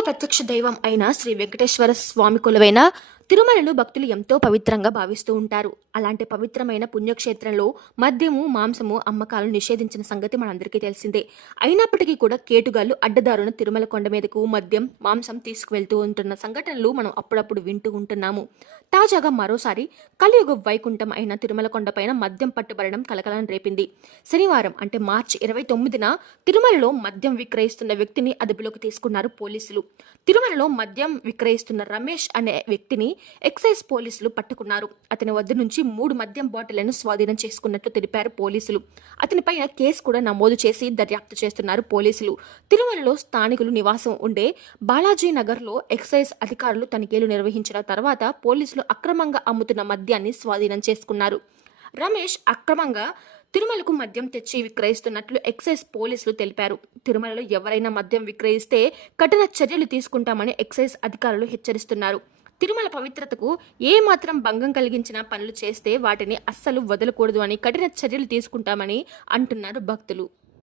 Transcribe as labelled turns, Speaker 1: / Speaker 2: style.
Speaker 1: ప్రత్యక్ష దైవం అయిన శ్రీ వెంకటేశ్వర స్వామి కొలువైన తిరుమలను భక్తులు ఎంతో పవిత్రంగా భావిస్తూ ఉంటారు. అలాంటి పవిత్రమైన పుణ్యక్షేత్రంలో మద్యము మాంసము అమ్మకాలు నిషేధించిన సంగతి మనందరికీ తెలిసిందే. అయినప్పటికీ కూడా కేటుగాళ్ళు అడ్డదారున తిరుమల కొండ మీదకు మద్యం మాంసం తీసుకువెళ్తూ ఉంటున్న సంఘటనలు మనం అప్పుడప్పుడు వింటూ ఉంటున్నాము. తాజాగా మరోసారి కలియుగ వైకుంఠం అయిన తిరుమల కొండపైన మద్యం పట్టుబడడం కలకలం రేపింది. శనివారం అంటే మార్చి ఇరవై తొమ్మిదిన తిరుమలలో మద్యం విక్రయిస్తున్న వ్యక్తిని అదుపులోకి తీసుకున్నారు పోలీసులు. తిరుమలలో మద్యం విక్రయిస్తున్న రమేష్ అనే వ్యక్తిని ఎక్సైజ్ పోలీసులు పట్టుకున్నారు. అతని వద్ద నుంచి మూడు మద్యం బాటిళ్ళను స్వాధీనం చేసుకున్నట్లు తెలిపారు పోలీసులు. అతనిపైన కేసు కూడా నమోదు చేసి దర్యాప్తు చేస్తున్నారు పోలీసులు. తిరుమలలో స్థానికులు నివాసం ఉండే బాలాజీ నగర్లో ఎక్సైజ్ అధికారులు తనిఖీలు నిర్వహించిన తర్వాత పోలీసులు అక్రమంగా అమ్ముతున్న మద్యాన్ని స్వాధీనం చేసుకున్నారు. రమేష్ అక్రమంగా తిరుమలకు మద్యం తెచ్చి విక్రయిస్తున్నట్లు ఎక్సైజ్ పోలీసులు తెలిపారు. తిరుమలలో ఎవరైనా మద్యం విక్రయిస్తే కఠిన చర్యలు తీసుకుంటామని ఎక్సైజ్ అధికారులు హెచ్చరిస్తున్నారు. తిరుమల పవిత్రతకు ఏ మాత్రం భంగం కలిగించిన పనులు చేస్తే వాటిని అస్సలు వదలకూడదు అని కఠిన చర్యలు తీసుకుంటామని అంటున్నారు భక్తులు.